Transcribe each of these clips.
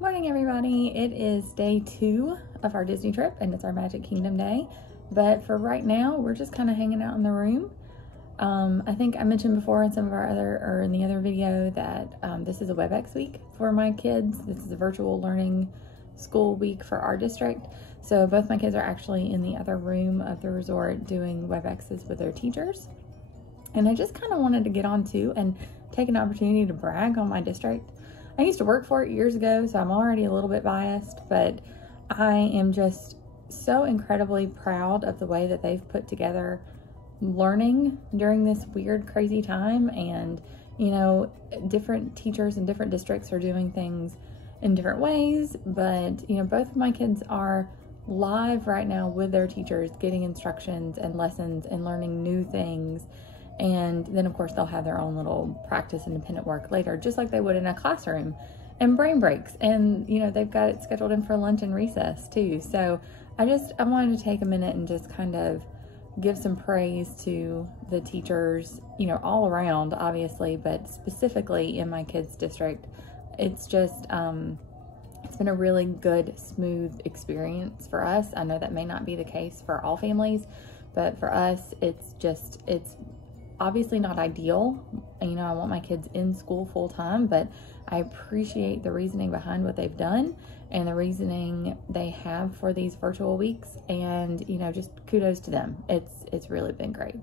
Morning, everybody. It is day 2 of our Disney trip, and it's our Magic Kingdom day. But for right now, we're just kind of hanging out in the room. I think I mentioned before in some of our in the other video that this is a WebEx week for my kids. This is a virtual learning school week for our district. So both my kids are actually in the other room of the resort doing WebExes with their teachers. And I just kind of wanted to get on too and take an opportunity to brag on my district. I used to work for it years ago, so I'm already a little bit biased, but I am just so incredibly proud of the way that they've put together learning during this weird, crazy time. And, you know, different teachers in different districts are doing things in different ways, but, you know, both of my kids are live right now with their teachers, getting instructions and lessons and learning new things. And then, of course, they'll have their own little practice independent work later, just like they would in a classroom, and brain breaks. And, you know, they've got it scheduled in for lunch and recess too. So I wanted to take a minute and just kind of give some praise to the teachers, you know, all around, obviously, but specifically in my kids' district. It's just, it's been a really good, smooth experience for us. I know that may not be the case for all families, but for us, it's obviously not ideal. You know, I want my kids in school full time, but I appreciate the reasoning behind what they've done and the reasoning they have for these virtual weeks. And, you know, just kudos to them. It's really been great.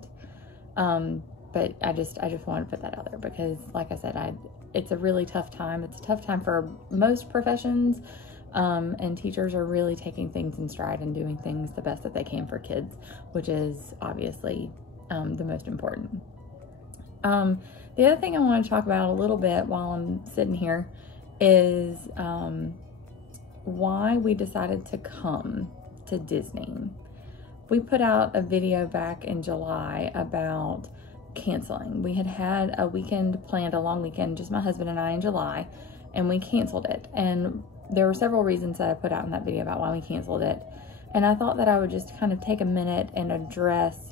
But I just wanted to put that out there because, like I said, it's a really tough time. It's a tough time for most professions. And teachers are really taking things in stride and doing things the best that they can for kids, which is obviously the most important. The other thing I want to talk about a little bit while I'm sitting here is why we decided to come to Disney. We put out a video back in July about canceling. We had a weekend planned, a long weekend, just my husband and I in July, and we canceled it. And there were several reasons that I put out in that video about why we canceled it. And I thought that I would just kind of take a minute and address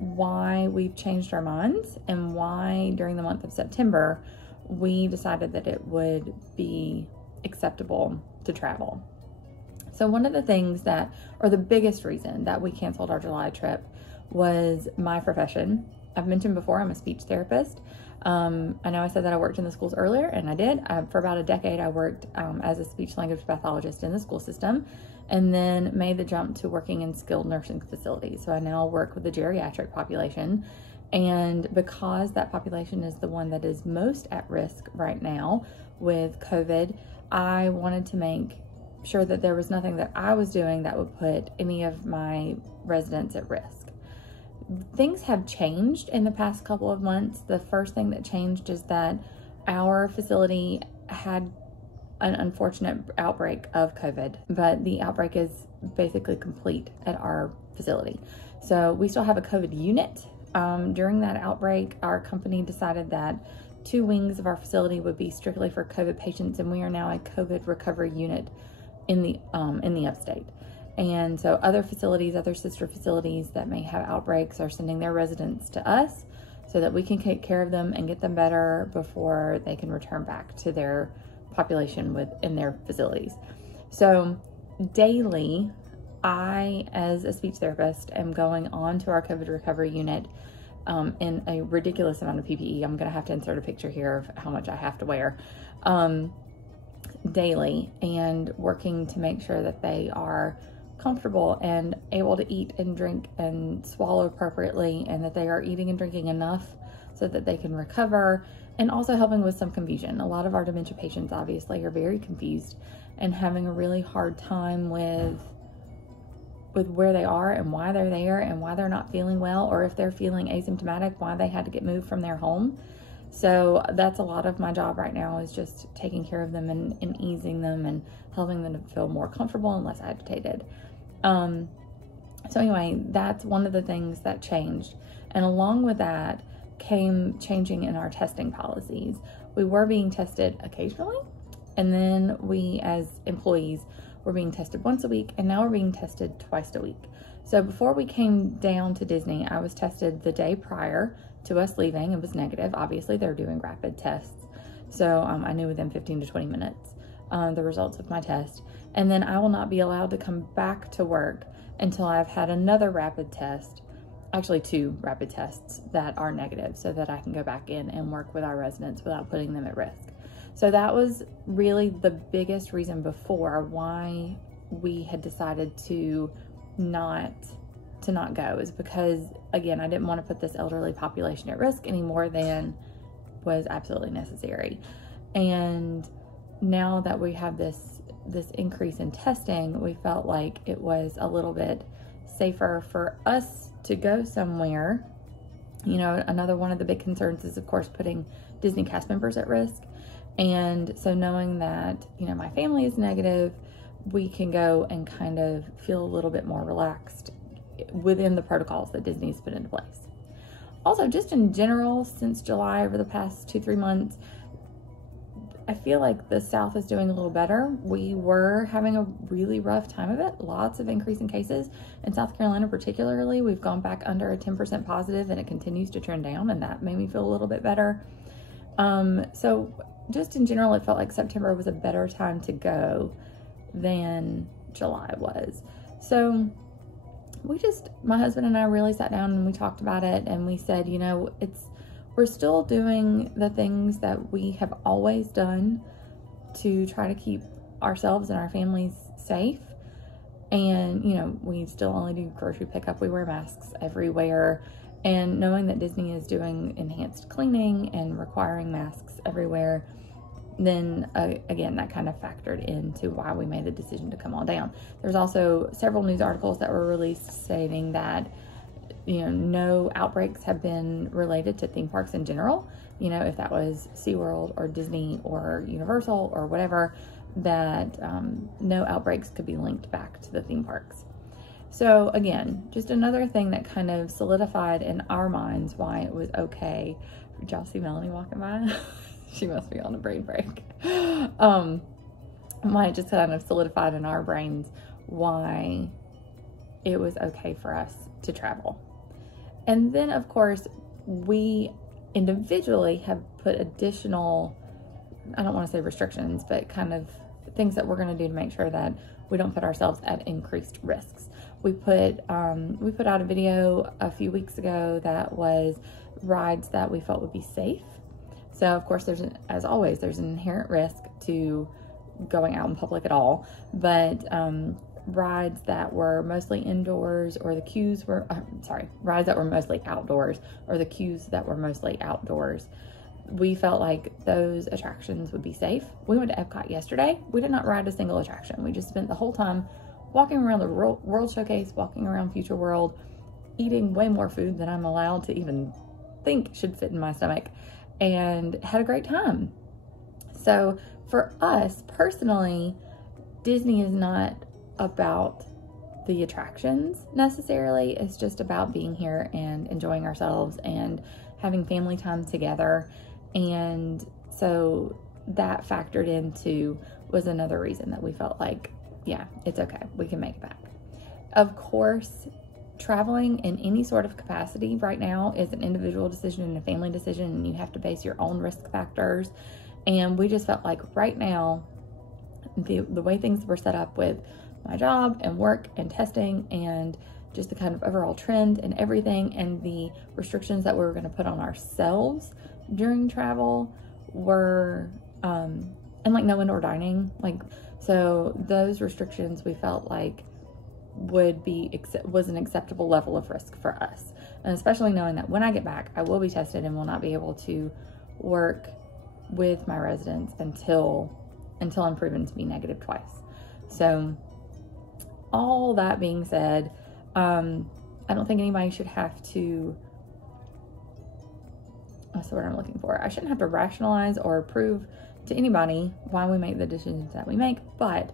why we've changed our minds and why during the month of September we decided that it would be acceptable to travel. So one of the things or the biggest reason that we canceled our July trip was my profession. I've mentioned before, I'm a speech therapist. I know I said that I worked in the schools earlier, and I did. For about a decade, I worked as a speech language pathologist in the school system, and then made the jump to working in skilled nursing facilities. So I now work with the geriatric population. And because that population is the one that is most at risk right now with COVID, I wanted to make sure that there was nothing that I was doing that would put any of my residents at risk. Things have changed in the past couple of months. The first thing that changed is that our facility had an unfortunate outbreak of COVID, but the outbreak is basically complete at our facility. So we still have a COVID unit. During that outbreak, our company decided that 2 wings of our facility would be strictly for COVID patients, and we are now a COVID recovery unit in the upstate. And so other facilities, other sister facilities that may have outbreaks are sending their residents to us so that we can take care of them and get them better before they can return back to their population within their facilities. So daily, I, as a speech therapist, am going on to our COVID recovery unit in a ridiculous amount of PPE. I'm going to have to insert a picture here of how much I have to wear daily, and working to make sure that they are comfortable and able to eat and drink and swallow appropriately, and that they are eating and drinking enough so that they can recover, and also helping with some confusion. A lot of our dementia patients obviously are very confused and having a really hard time with where they are and why they're there and why they're not feeling well, or if they're feeling asymptomatic, why they had to get moved from their home. So that's a lot of my job right now, is just taking care of them and easing them and helping them to feel more comfortable and less agitated. So anyway, that's one of the things that changed. And along with that came changing in our testing policies. We were being tested occasionally, and then we as employees were being tested once a week, and now we're being tested twice a week. So before we came down to Disney, I was tested the day prior to us leaving. It was negative. Obviously, they're doing rapid tests. So I knew within 15 to 20 minutes. the results of my test. And then I will not be allowed to come back to work until I've had another rapid test, actually 2 rapid tests that are negative, so that I can go back in and work with our residents without putting them at risk. So that was really the biggest reason before why we had decided to not go, is because, again, I didn't want to put this elderly population at risk any more than was absolutely necessary. And now that we have this increase in testing, we felt like it was a little bit safer for us to go somewhere. You know, another one of the big concerns is, of course, putting Disney cast members at risk. And so knowing that, you know, my family is negative, we can go and kind of feel a little bit more relaxed within the protocols that Disney's put into place. Also, just in general, since July, over the past 2-3 months, I feel like the South is doing a little better. We were having a really rough time of it. Lots of increase in cases. In South Carolina particularly, we've gone back under a 10% positive, and it continues to trend down, and that made me feel a little bit better. So just in general, it felt like September was a better time to go than July was. So my husband and I really sat down and we talked about it, and we said, you know, we're still doing the things that we have always done to try to keep ourselves and our families safe. And, you know, we still only do grocery pickup. We wear masks everywhere. And knowing that Disney is doing enhanced cleaning and requiring masks everywhere, then again, that kind of factored into why we made the decision to come on down. There's also several news articles that were released stating that, you know, no outbreaks have been related to theme parks in general. You know, if that was SeaWorld or Disney or Universal or whatever, that no outbreaks could be linked back to the theme parks. So again, just another thing that kind of solidified in our minds why it was okay. Did y'all see Melanie walking by? She must be on a brain break. Why it just kind of solidified in our brains why it was okay for us to travel. And then, of course, we individually have put additional, I don't want to say restrictions, but kind of things that we're going to do to make sure that we don't put ourselves at increased risks. We put out a video a few weeks ago that was rides that we felt would be safe. So, of course, as always, there's an inherent risk to going out in public at all, but rides that were mostly indoors, or the queues were, rides that were mostly outdoors, or the queues that were mostly outdoors. We felt like those attractions would be safe. We went to Epcot yesterday. We did not ride a single attraction. We just spent the whole time walking around the World Showcase, walking around Future World, eating way more food than I'm allowed to even think should fit in my stomach, and had a great time. So for us personally, Disney is not about the attractions necessarily. It's just about being here and enjoying ourselves and having family time together. And so that factored into was another reason that we felt like, yeah, it's okay, we can make it back. Of course, traveling in any sort of capacity right now is an individual decision and a family decision, and you have to base your own risk factors. And we just felt like right now, the way things were set up with my job and work and testing and just the kind of overall trend and everything, and the restrictions that we were going to put on ourselves during travel were, and like no indoor dining, so those restrictions we felt like was an acceptable level of risk for us. And especially knowing that when I get back, I will be tested and will not be able to work with my residents until I'm proven to be negative twice. So all that being said, I don't think anybody should have to, what's the word I'm looking for? I shouldn't have to rationalize or prove to anybody why we make the decisions that we make, but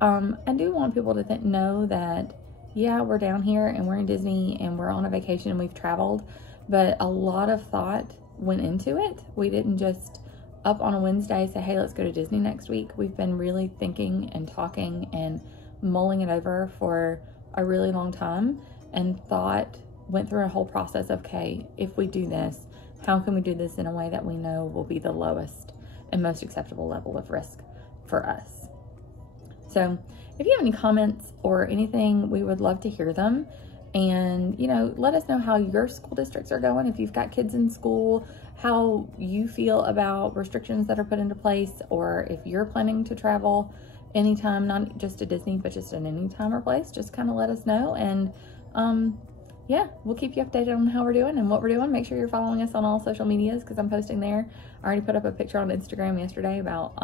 I do want people to know that, yeah, we're down here and we're in Disney and we're on a vacation and we've traveled, but a lot of thought went into it. We didn't just up on a Wednesday say, hey, let's go to Disney next week. We've been really thinking and talking and mulling it over for a really long time, and went through a whole process of, okay, if we do this, how can we do this in a way that we know will be the lowest and most acceptable level of risk for us. So if you have any comments or anything, we would love to hear them. And, you know, let us know how your school districts are going. If you've got kids in school, how you feel about restrictions that are put into place, or if you're planning to travel anytime, not just to Disney, but just at any time or place, just kind of let us know. And yeah, we'll keep you updated on how we're doing and what we're doing. Make sure you're following us on all social medias, because I'm posting there. I already put up a picture on Instagram yesterday about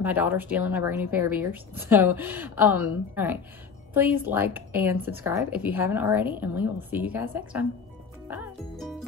my daughter stealing my brand new pair of ears. So all right, please like and subscribe if you haven't already, and we will see you guys next time. Bye.